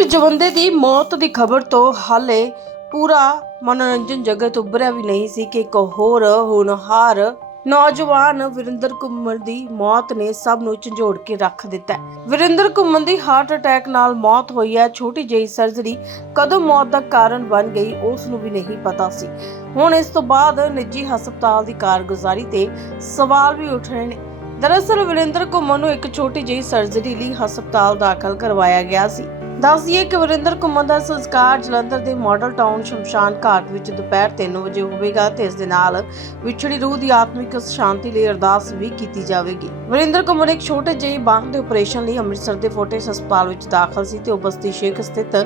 ਜਵੰਦੇ ਦੀ ਮੌਤ ਦੀ ਖਬਰ ਤੋਂ ਹਾਲੇ ਪੂਰਾ ਮਨੋਰੰਜਨ ਜਗਤ ਉੱਭਰਿਆ ਵੀ ਨਹੀਂ ਸੀ ਕਿ ਇੱਕ ਹੋਰ ਹੋਣਹਾਰ ਨੌਜਵਾਨ ਵਿਰਿੰਦਰ ਕੁਮਾਰ ਦੀ ਮੌਤ ਨੇ ਸਭ ਨੂੰ ਝੰਜੋੜ ਕੇ ਰੱਖ ਦਿੱਤਾ ਹੈ। ਵਿਰਿੰਦਰ ਕੁਮਾਰ ਦੀ ਹਾਰਟ ਅਟੈਕ ਨਾਲ ਮੌਤ ਹੋਈ ਹੈ। ਛੋਟੀ ਜਿਹੀ ਸਰਜਰੀ ਕਦੋਂ ਮੌਤ ਦਾ ਕਾਰਨ ਬਣ ਗਈ, ਉਸ ਨੂੰ ਵੀ ਨਹੀਂ ਪਤਾ ਸੀ। ਹੁਣ ਇਸ ਤੋਂ ਬਾਅਦ ਨਿੱਜੀ ਹਸਪਤਾਲ ਦੀ ਕਾਰਗੁਜ਼ਾਰੀ ਤੇ ਸਵਾਲ ਵੀ ਉੱਠ ਰਹੇ ਨੇ। ਦਰਅਸਲ ਵਿਰਿੰਦਰ ਕੁਮਾਰ ਨੂੰ ਇੱਕ ਛੋਟੀ ਜਿਹੀ ਸਰਜਰੀ ਲਈ ਹਸਪਤਾਲ ਦਾਖਲ ਕਰਵਾਇਆ ਗਿਆ ਸੀ। ਦੱਸ ਦਈਏ ਕਿ ਵਿਰਿੰਦਰ ਕੁਮਾਰ ਦਾ ਸੰਸਕਾਰ ਜਲੰਧਰ ਦੇ ਮਾਡਲ ਟਾਊਨ ਸ਼ਮਸ਼ਾਨ ਘਾਟ ਵਿੱਚ ਦੁਪਹਿਰ 3 ਵਜੇ ਹੋਵੇਗਾ ਤੇ ਇਸ ਦੇ ਨਾਲ ਵਿਛੜੀ ਰੂਹ ਦੀ ਆਤਮਿਕ ਸ਼ਾਂਤੀ ਲਈ ਅਰਦਾਸ ਵੀ ਕੀਤੀ ਜਾਵੇਗੀ। ਵਰਿੰਦਰ ਕੁਮਾਰ ਇੱਕ ਛੋਟੇ ਜਿਹੇ ਬਾਂਹ ਦੇ ਆਪਰੇਸ਼ਨ ਲਈ ਅੰਮ੍ਰਿਤਸਰ ਦੇ ਫੋਰਟਿਸ ਹਸਪਤਾਲ ਵਿੱਚ ਦਾਖਲ ਸੀ ਤੇ ਉਹ ਬਸਤੀ ਸ਼ੇਖ ਸਥਿਤ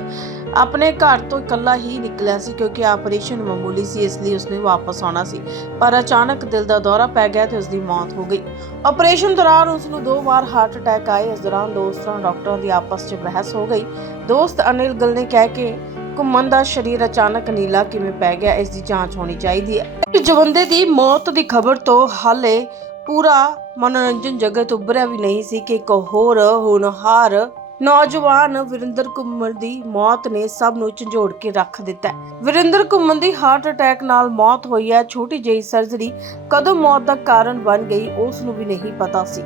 ਆਪਣੇ ਘਰ ਤੋਂ ਇਕੱਲਾ ਹੀ ਨਿਕਲਿਆ ਸੀ ਕਿਉਂਕਿ ਆਪਰੇਸ਼ਨ ਮਾਮੂਲੀ ਸੀ, ਇਸ ਲਈ ਉਸਨੇ ਵਾਪਸ ਆਉਣਾ ਸੀ। ਪਰ ਅਚਾਨਕ ਦਿਲ ਦਾ ਦੌਰਾ ਪੈ ਗਿਆ ਤੇ ਉਸ ਮੌਤ ਹੋ ਗਈ। ਆਪਰੇਸ਼ਨ ਦੌਰਾਨ ਉਸ ਨੂੰ ਦੋ ਵਾਰ ਹਾਰਟ ਅਟੈਕ ਆਏ। ਇਸ ਦੌਰਾਨ ਦੋਸਤਾਂ ਡਾਕਟਰਾਂ ਦੀ ਆਪਸ 'ਚ ਬਹਿਸ ਹੋ ਗਈ। ਦੋਸਤ ਅਨਿਲ ਗਿੱਲ ਨੇ ਕਹਿ ਕੇ, ਘੁੰਮਣ ਦਾ ਸ਼ਰੀਰ ਅਚਾਨਕ ਨੀਲਾ ਕਿਵੇਂ ਪੈ ਗਿਆ, ਇਸ ਦੀ ਜਾਂਚ ਹੋਣੀ ਚਾਹੀਦੀ ਹੈ। ਜਵੰਦੇ ਦੀ ਮੌਤ ਦੀ ਖਬਰ ਤੋਂ ਹਾਲੇ ਪੂਰਾ ਮਨੋਰੰਜਨ ਜਗਤ ਉੱਭਰਿਆ ਵੀ ਨਹੀਂ ਸੀ ਕਿ ਇੱਕ ਹੋਰ ਹੋਣਹਾਰ ਨੌਜਵਾਨ ਵਿਰਿੰਦਰ ਕੁਮਾਰ ਦੀ ਮੌਤ ਨੇ ਸਭ ਨੂੰ ਝੰਜੋੜ ਕੇ ਰੱਖ ਦਿੱਤਾ ਹੈ। ਵਿਰਿੰਦਰ ਕੁਮਾਰ ਦੀ ਹਾਰਟ ਅਟੈਕ ਨਾਲ ਮੌਤ ਹੋਈ ਹੈ। ਛੋਟੀ ਜਿਹੀ ਸਰਜਰੀ ਕਦੋਂ ਮੌਤ ਦਾ ਕਾਰਨ ਬਣ ਗਈ, ਉਸ ਨੂੰ ਵੀ ਨਹੀਂ ਪਤਾ ਸੀ।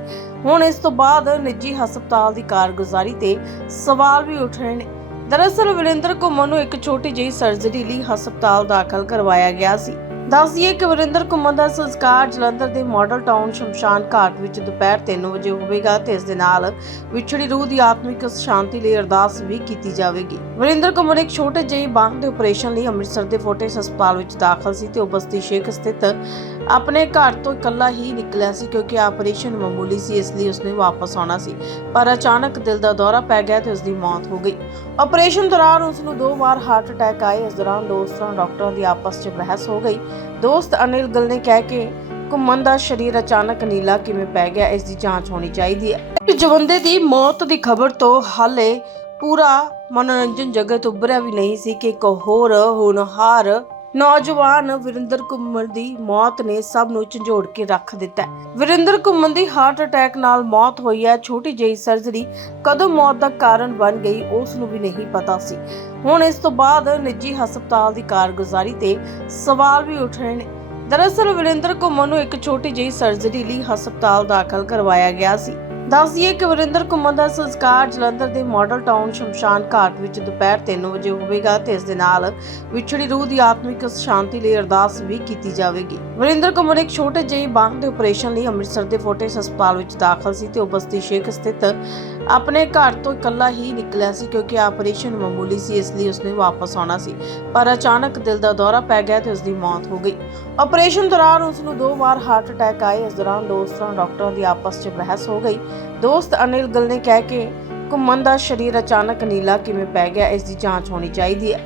ਹੁਣ ਇਸ ਤੋਂ ਬਾਅਦ ਨਿੱਜੀ ਹਸਪਤਾਲ ਦੀ ਕਾਰਗੁਜ਼ਾਰੀ ਤੇ ਸਵਾਲ ਵੀ ਉੱਠ ਰਹੇ ਨੇ। ਦਰਅਸਲ ਵਿਰਿੰਦਰ ਘੁੰਮਣ ਨੂੰ ਇੱਕ ਛੋਟੀ ਜਿਹੀ ਸਰਜਰੀ ਲਈ ਹਸਪਤਾਲ ਦਾਖਲ ਕਰਵਾਇਆ ਗਿਆ ਸੀ। ਦੱਸ ਦਈਏ ਕਿ ਵਿਰਿੰਦਰ ਕੁਮਾਰ ਦਾ ਸੰਸਕਾਰ ਜਲੰਧਰ ਦੇ ਮਾਡਲ ਟਾਊਨ ਸ਼ਮਸ਼ਾਨ ਘਾਟ ਵਿੱਚ ਦੁਪਹਿਰ 3 ਵਜੇ ਹੋਵੇਗਾ ਤੇ ਇਸ ਦੇ ਨਾਲ ਵਿਛੜੀ ਰੂਹ ਦੀ ਆਤਮਿਕ ਸ਼ਾਂਤੀ ਲਈ ਅਰਦਾਸ ਵੀ ਕੀਤੀ ਜਾਵੇਗੀ। ਵਰਿੰਦਰ ਕੁਮਾਰ ਇੱਕ ਛੋਟੇ ਜਿਹੇ ਬਾਂਹ ਦੇ ਆਪਰੇਸ਼ਨ ਲਈ ਅੰਮ੍ਰਿਤਸਰ ਦੇ ਫੋਰਟਿਸ ਹਸਪਤਾਲ ਵਿੱਚ ਦਾਖਲ ਸੀ ਤੇ ਉਹ ਬਸਤੀ ਸ਼ੇਖ ਸਥਿਤ ਆਪਣੇ ਘਰ ਤੋਂ ਇਕੱਲਾ ਹੀ ਨਿਕਲਿਆ ਸੀ ਕਿਉਂਕਿ ਆਪਰੇਸ਼ਨ ਮਾਮੂਲੀ ਸੀ, ਇਸ ਲਈ ਉਸਨੇ ਵਾਪਸ ਆਉਣਾ ਸੀ। ਪਰ ਅਚਾਨਕ ਦਿਲ ਦਾ ਦੌਰਾ ਪੈ ਗਿਆ ਤੇ ਉਸ ਮੌਤ ਹੋ ਗਈ। ਆਪਰੇਸ਼ਨ ਦੌਰਾਨ ਉਸ ਨੂੰ ਦੋ ਵਾਰ ਹਾਰਟ ਅਟੈਕ ਆਏ। ਇਸ ਦੌਰਾਨ ਦੋਸਤਾਂ ਡਾਕਟਰਾਂ ਦੀ ਆਪਸ 'ਚ ਬਹਿਸ ਹੋ ਗਈ। ਦੋਸਤ ਅਨਿਲ ਗਿੱਲ ਨੇ ਕਹਿ ਕੇ, ਘੁੰਮਣ ਦਾ ਸ਼ਰੀਰ ਅਚਾਨਕ ਨੀਲਾ ਕਿਵੇਂ ਪੈ ਗਿਆ, ਇਸ ਦੀ ਜਾਂਚ ਹੋਣੀ ਚਾਹੀਦੀ ਹੈ। ਜਵੰਦੇ ਦੀ ਮੌਤ ਦੀ ਖਬਰ ਤੋਂ ਹਾਲੇ ਪੂਰਾ ਮਨੋਰੰਜਨ ਜਗਤ ਉੱਭਰਿਆ ਵੀ ਨਹੀਂ ਸੀ ਕਿ ਇੱਕ ਹੋਰ ਹੋਣਹਾਰ ਨੌਜਵਾਨ ਵਿਰਿੰਦਰ ਕੁਮਾਰ ਦੀ ਮੌਤ ਨੇ ਸਭ ਨੂੰ ਝੰਜੋੜ ਕੇ ਰੱਖ ਦਿੱਤਾ ਹੈ। ਵਿਰਿੰਦਰ ਕੁਮਾਰ ਦੀ ਹਾਰਟ ਅਟੈਕ ਨਾਲ ਮੌਤ ਹੋਈ ਹੈ। ਛੋਟੀ ਜਿਹੀ ਸਰਜਰੀ ਕਦੋਂ ਮੌਤ ਦਾ ਕਾਰਨ ਬਣ ਗਈ, ਉਸ ਨੂੰ ਵੀ ਨਹੀਂ ਪਤਾ ਸੀ। ਹੁਣ ਇਸ ਤੋਂ ਬਾਅਦ ਨਿੱਜੀ ਹਸਪਤਾਲ ਦੀ ਕਾਰਗੁਜ਼ਾਰੀ ਤੇ ਸਵਾਲ ਵੀ ਉੱਠ ਰਹੇ ਨੇ। ਦਰਅਸਲ ਵਿਰਿੰਦਰ ਘੁੰਮਣ ਨੂੰ ਇੱਕ ਛੋਟੀ ਜਿਹੀ ਸਰਜਰੀ ਲਈ ਹਸਪਤਾਲ ਦਾਖਲ ਕਰਵਾਇਆ ਗਿਆ ਸੀ। ਦੱਸ ਦਈਏ ਕਿ ਵਿਰਿੰਦਰ ਕੁਮਾਰ ਦਾ ਸੰਸਕਾਰ ਜਲੰਧਰ ਦੇ ਮਾਡਲ ਟਾਊਨ ਸ਼ਮਸ਼ਾਨ ਘਾਟ ਵਿੱਚ ਦੁਪਹਿਰ 3 ਵਜੇ ਹੋਵੇਗਾ ਤੇ ਇਸ ਦੇ ਨਾਲ ਵਿਛੜੀ ਰੂਹ ਦੀ ਆਤਮਿਕ ਸ਼ਾਂਤੀ ਲਈ ਅਰਦਾਸ ਵੀ ਕੀਤੀ ਜਾਵੇਗੀ। ਵਰਿੰਦਰ ਕੁਮਾਰ ਇੱਕ ਛੋਟੇ ਜਿਹੇ ਬਾਂਹ ਦੇ ਆਪਰੇਸ਼ਨ ਲਈ ਅੰਮ੍ਰਿਤਸਰ ਦੇ ਫੋਰਟਿਸ ਹਸਪਤਾਲ ਵਿੱਚ ਦਾਖਲ ਸੀ ਤੇ ਉਹ ਬਸਤੀ ਸ਼ੇਖ ਸਥਿਤ ਆਪਣੇ ਘਰ ਤੋਂ ਇਕੱਲਾ ਹੀ ਨਿਕਲਿਆ ਸੀ ਕਿਉਂਕਿ ਆਪਰੇਸ਼ਨ ਮਾਮੂਲੀ ਸੀ, ਇਸ ਲਈ ਉਸਨੇ ਵਾਪਸ ਆਉਣਾ ਸੀ। ਪਰ ਅਚਾਨਕ ਦਿਲ ਦਾ ਦੌਰਾ ਪੈ ਗਿਆ ਤੇ ਉਸਦੀ ਮੌਤ ਹੋ ਗਈ। ਆਪਰੇਸ਼ਨ ਦੌਰਾਨ ਉਸ ਨੂੰ ਦੋ ਵਾਰ ਹਾਰਟ ਅਟੈਕ ਆਏ। ਇਸ ਦੌਰਾਨ ਦੋਸਤਾਂ, ਡਾਕਟਰਾਂ ਦੀ ਆਪਸ 'ਚ ਬਹਿਸ ਹੋ ਗਈ। ਦੋਸਤ ਅਨਿਲ ਗਿੱਲ ਨੇ ਕਹਿ ਕੇ, ਘੁੰਮਣ ਦਾ ਸ਼ਰੀਰ ਅਚਾਨਕ ਨੀਲਾ ਕਿਵੇਂ ਪੈ ਗਿਆ, ਇਸ ਦੀ ਜਾਂਚ ਹੋਣੀ ਚਾਹੀਦੀ ਹੈ।